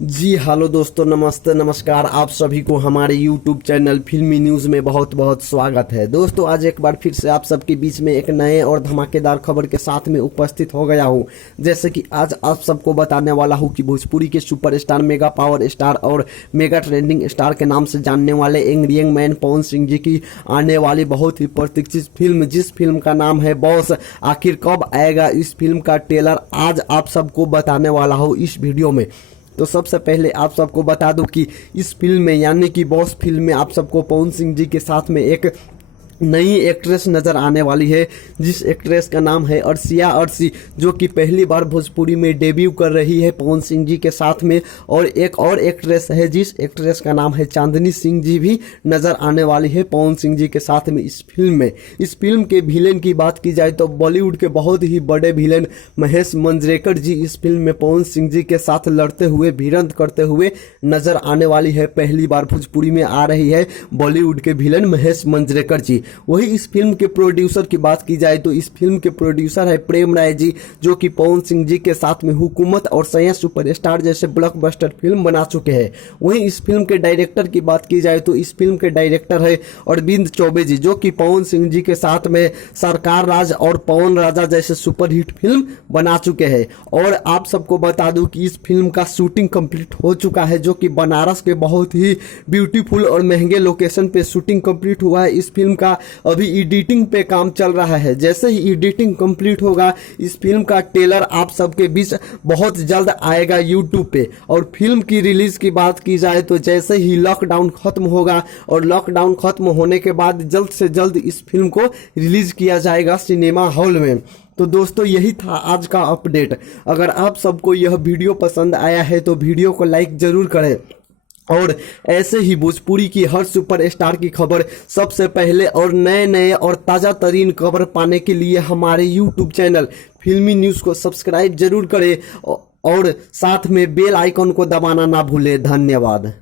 जी hello दोस्तों, नमस्ते नमस्कार। आप सभी को हमारे YouTube चैनल फिल्मी न्यूज़ में बहुत बहुत स्वागत है। दोस्तों आज एक बार फिर से आप सबके बीच में एक नए और धमाकेदार खबर के साथ में उपस्थित हो गया हूं। जैसे कि आज आप सबको बताने वाला हूं कि भोजपुरी के सुपरस्टार, मेगा पावर स्टार और मेगा ट्रेंडिंग स्टार के नाम से जानने वाले young young man Pawan Singh ji की आने वाली बहुत ही प्रतीक्षित फिल्म, जिस फिल्म का नाम है बॉस, आखिर कब आएगा इस फिल्म का ट्रेलर आज आप सबको बताने वाला हूँ इस वीडियो में। तो सबसे पहले आप सबको बता दूं कि इस फिल्म में यानी कि बॉस फिल्म में आप सबको पवन सिंह जी के साथ में एक नई एक्ट्रेस नजर आने वाली है, जिस एक्ट्रेस का नाम है अर्शिया अर्शी, जो कि पहली बार भोजपुरी में डेब्यू कर रही है पवन सिंह जी के साथ में। और एक और एक्ट्रेस है जिस एक्ट्रेस का नाम है चांदनी सिंह जी, भी नजर आने वाली है पवन सिंह जी के साथ में इस फिल्म में। इस फिल्म के विलेन की बात की जाए तो बॉलीवुड के बहुत ही बड़े विलेन महेश मंजरेकर जी इस फिल्म में पवन सिंह जी के साथ लड़ते हुए, भिड़ंत करते हुए नजर आने वाली है। पहली बार भोजपुरी में आ रही है बॉलीवुड के विलेन महेश मंजरेकर जी। वही इस फिल्म के प्रोड्यूसर की बात की जाए तो इस फिल्म के प्रोड्यूसर है प्रेम राय जी, जो कि पवन सिंह जी के साथ में हुकूमत और सैयद सुपरस्टार जैसे ब्लॉकबस्टर फिल्म बना चुके हैं। वहीं इस फिल्म के डायरेक्टर की बात की जाए तो इस फिल्म के डायरेक्टर है अरविंद चौबे जी, जो कि पवन सिंह जी के साथ में सरकार राज और पवन राजा जैसे सुपरहिट फिल्म बना चुके हैं। और आप सबको बता दूं कि इस फिल्म का शूटिंग कंप्लीट हो चुका है, जो कि बनारस के बहुत ही ब्यूटीफुल और महंगे लोकेशन पे शूटिंग कंप्लीट हुआ है। इस फिल्म का अभी एडिटिंग पे काम चल रहा है। जैसे ही एडिटिंग कंप्लीट होगा इस फिल्म का ट्रेलर आप सबके बीच बहुत जल्द आएगा यूट्यूब पे। और फिल्म की रिलीज की बात की जाए तो जैसे ही लॉकडाउन खत्म होगा और लॉकडाउन खत्म होने के बाद जल्द से जल्द इस फिल्म को रिलीज किया जाएगा सिनेमा हॉल में। तो दोस्तों यही था आज का अपडेट। अगर आप सबको यह वीडियो पसंद आया है तो वीडियो को लाइक जरूर करें और ऐसे ही भोजपुरी की हर सुपरस्टार की खबर सबसे पहले और नए नए और ताज़ा तरीन खबर पाने के लिए हमारे YouTube चैनल फिल्मी न्यूज़ को सब्सक्राइब जरूर करें और साथ में बेल आइकन को दबाना ना भूलें। धन्यवाद।